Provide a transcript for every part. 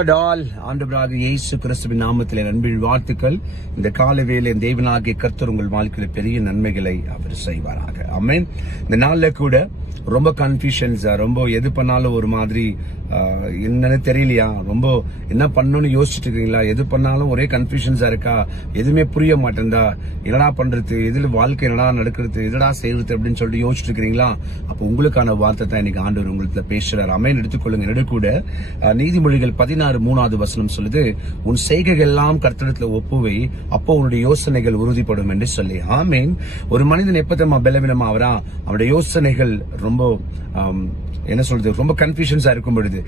Lord all. ஆண்டவராக இயேசு கிறிஸ்துவின் நாமத்திலே அன்பின் வாழ்த்துக்கள். இந்த கால வேளை தேவனாகிய கர்த்தர் உங்கள் வாழ்க்கையில பெரிய நன்மைகளை அவர் செய்வாராக. ஆமென். இந்த நாள்ல கூட ரொம்ப கன்ஃபியூஷன்ஸ், ரொம்ப எது பண்ணாலும் ஒரு மாதிரி என்னன்னு தெரியலையா, ரொம்ப என்ன பண்ணணும்னு யோசிச்சுட்டு இருக்கீங்களா, எது பண்ணாலும் ஒரே கன்ஃபியூஷன்ஸா இருக்கா, எதுவுமே புரிய மாட்டேன்டா, என்னடா பண்றது, எதுல வாழ்க்கை என்னடா நடக்கிறது, எதடா செய்யறது அப்படின்னு சொல்லிட்டு யோசிச்சுட்டு இருக்கிறீங்களா? அப்போ உங்களுக்கான வார்த்தை தான் இன்னைக்கு ஆண்டவர் உங்களுக்கு பேசுறாரு. ஆமென். எடுத்துக்கொள்ளுங்க. என்னோட கூட நீதிமொழிகள் 16:3 சொல்லுது, உன் செய்கைகள் எல்லாம் கர்த்தரிடத்துல ஒப்புவை, அப்போ உன்னுடைய யோசனைகள் உறுதிப்படும் என்று சொல்லி. ஆமென். ஒரு மனிதன் எப்ப தெரியுமா பலவீனமா அவரா, அவனுடைய யோசனைகள் ரொம்ப என்ன சொல்றது, ரொம்ப கன்ஃபியூஷன்ஸா இருக்கும் பொழுது,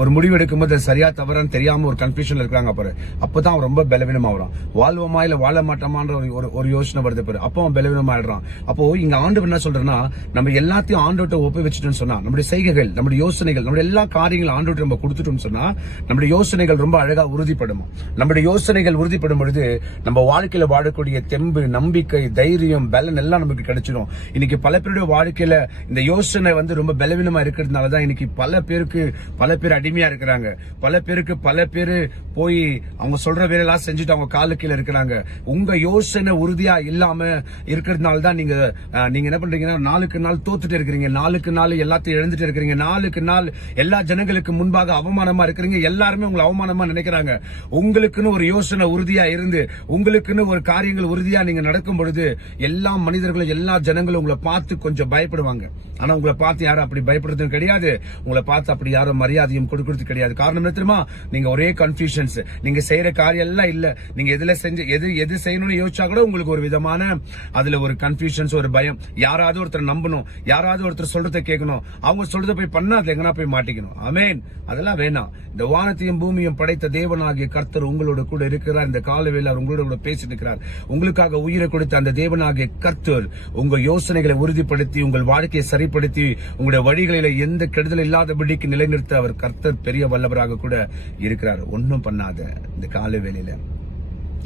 ஒரு முடிவு எடுக்கும் போது சரியா தவறான்னு தெரியாம ஒரு கன்ஃபியூஷன்ல இருக்காங்க பாரு, அப்பதான் அவன் ரொம்ப பலவீனமா வரான். வாழ்வோமா இல்ல வாழ மாட்டோமான்ற ஒரு யோசனை வருது பாரு, அப்போ அவன் பலவீனமா ஆயிடுறான். அப்போ இங்க ஆண்டவர் என்ன சொல்றேன்னா, நம்ம எல்லாத்தையும் ஆண்டவர்கிட்ட ஒப்பு வச்சுட்டோம்னு சொன்னா, நம்முடைய செய்கைகள், நம்முடைய யோசனைகள், நம்முடைய எல்லா காரியங்களும் ஆண்டவர்கிட்ட நம்ம கொடுத்துட்டோம்னு சொன்னா, நம்முடைய யோசனைகள் ரொம்ப அழகா உறுதிப்படும். நம்முடைய யோசனைகள் உறுதிப்படும் பொழுது நம்ம வாழ்க்கையில வாழக்கூடிய தெம்பு, நம்பிக்கை, தைரியம், பலன் எல்லாம் நமக்கு கிடைச்சிடும். இன்னைக்கு பல பேருடைய வாழ்க்கையில இந்த யோசனை ரொம்ப பலவீனமா இருக்கிறதுனாலதான் இன்னைக்கு பல பேர் அடிமையா இருக்கிறாங்க. பல பேரு போய் அவங்க சொல்ற வேலையெல்லாம் செஞ்சுட்டு அவங்க காலு கீழே இருக்கிறாங்க. உங்க யோசனை உறுதியா இல்லாம இருக்கிறதுனாலதான் நீங்க என்ன பண்றீங்கன்னா, நாளுக்கு நாள் தோத்துட்டு இருக்கிறீங்க, நாளுக்கு நாள் எல்லாத்தையும் இழந்துட்டு இருக்கிறீங்க, நாளுக்கு நாள் எல்லா ஜனங்களுக்கு முன்பாக அவமானமா இருக்கிறீங்க. எல்லாருமே உங்களை அவமானமா நினைக்கிறாங்க. உங்களுக்குன்னு ஒரு யோசனை உறுதியா இருந்து, உங்களுக்குன்னு ஒரு காரியங்கள் உறுதியா நீங்க நடக்கும் பொழுது, எல்லா மனிதர்களும் எல்லா ஜனங்களும் உங்களை பார்த்து கொஞ்சம் பயப்படுவாங்க. ஆனா உங்களை பார்த்து யாரும் அப்படி பயப்படுறது கிடையாது. உங்களை பார்த்து அப்படி யாரும் மரியாதையும் கொடுக்கறது கிடையாது. காரணம் என்ன தெரியுமா? நீங்க ஒரே கன்ஃபியூஷன்ஸ், நீங்க செய்யற காரியம் எல்லாம் இல்ல, நீங்க எதுல செஞ்சு எது செய்யணும்னு யோசிச்சா கூட உங்களுக்கு ஒரு விதமான அதுல ஒரு கன்ஃபியூஷன்ஸ், ஒரு பயம். யாராவது ஒருத்தர் நம்பணும், யாராவது ஒருத்தர் சொல்றதை கேட்கணும், அவங்க சொல்றதை போய் பண்ணா அது எங்கன்னா போய் மாட்டிக்கணும். ஆமென். அதெல்லாம் வேணாம். இந்த வானத்தையும் பூமியும் படைத்த தேவனாகிய கர்த்தர் உங்களோட கூட இருக்கிறார். இந்த காலவேளை உங்களோட கூட பேசிட்டு இருக்கிறார். உங்களுக்காக உயிரை கொடுத்த அந்த தேவனாகிய கர்த்தர் உங்க யோசனைகளை உறுதிப்படுத்தி, உங்கள் வாழ்க்கையை சரிப்படுத்தி, உங்களுடைய வழிகளில எந்த கெடுதல் இல்லாதபடிக்கு நிலைநிறுத்த அவர் கர்த்தர் பெரிய வல்லவராக கூட இருக்கிறார். ஒன்னும் பண்ணாத. இந்த கால வேளையில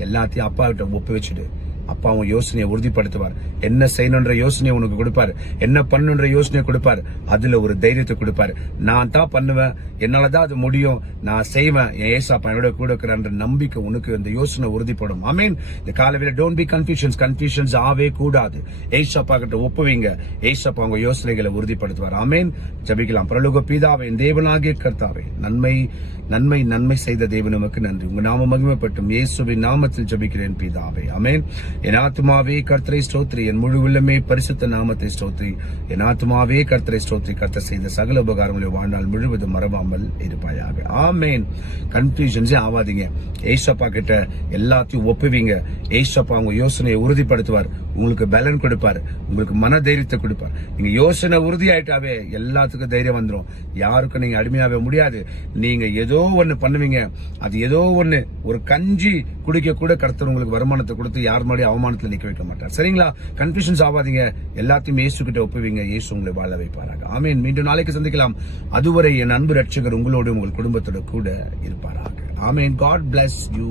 எல்லாத்தையும் அப்பா கிட்ட ஒப்பு வச்சுடு. அப்பா அவன் யோசனையை உறுதிப்படுத்துவார். என்ன செய்யணுன்ற யோசனையை உனக்கு கொடுப்பாரு, என்ன பண்ணுன்ற யோசனையை கொடுப்பாரு, அதுல ஒரு தைரியத்தை கொடுப்பாரு. நான் தான் பண்ணுவேன், என்னாலதான் அது முடியும், நான் செய்வேன், என் ஏசாப்பா என்னோட கூட இருக்கிற நம்பிக்கை உனக்கு அந்த யோசனை உறுதிப்படும். ஆமென். இந்த காலவேளை டோன்ட் பி கன்ஃபியூஷன்ஸ் ஆவே கூடாது. ஏசாப்பா கிட்ட ஒப்புவீங்க. ஏசாப்பா உங்க யோசனைகளை உறுதிப்படுத்துவார். ஆமென். ஜெபிக்கலாம். பரலோக பிதாவே, தேவனாகிய கர்த்தாவே, நன்மை செய்த தேவன் நமக்கு நன்றி. உங்க நாம மகிமைப்பட்டும். இயேசுவின் நாமத்தில் ஜெபிக்கிறேன் பிதாவே. ஆமென். என் ஆத்துமாவே கர்த்தரை ஸ்தோத்திரி, என் முழு உள்ளமே பரிசுத்த நாமத்தை ஸ்தோத்திரி. என் ஆத்துமாவே கர்த்தரை ஸ்தோத்திரி, கர்த்தர் செய்த சகல உபகாரங்களை வாழ்நாள் முழுவதும் மறவாமல் இருப்பாயாக. ஆமென். கன்ஃபியூஷன்ஸே ஆவாதீங்க. ஏசப்பா கிட்ட எல்லாத்தையும் ஒப்புவீங்க. ஏசப்பா உங்க யோசனையை உறுதிப்படுத்துவார். உங்களுக்கு பலன் கொடுப்பார், உங்களுக்கு மன தைரியத்தை கொடுப்பார். நீங்க யோசனை உறுதியாயிட்டாவே எல்லாத்துக்கும் தைரியம் வந்துடும். யாருக்கும் நீங்க அடிமையாவே முடியாது. நீங்க ஏதோ ஒண்ணு பண்ணுவீங்க, அது ஏதோ ஒண்ணு, ஒரு கஞ்சி குடிக்க கூட கர்த்தர் உங்களுக்கு வருமானத்தை கொடுத்து யார் மாதிரி அவமானத்துல நிக்க வைக்க மாட்டார். சரிங்களா? கன்ஃபியூஷன்ஸ் ஆகாதீங்க. எல்லாத்தையும் இயேசு கிட்ட ஒப்புவீங்க. இயேசு உங்களை வாழ வைப்பாராக. ஆமென். மீண்டும் நாளைக்கு சந்திக்கலாம். அதுவரை என் அன்பு ரட்சகர் உங்களோடு உங்கள் குடும்பத்தோட கூட இருப்பாராக. ஆமென். God bless you.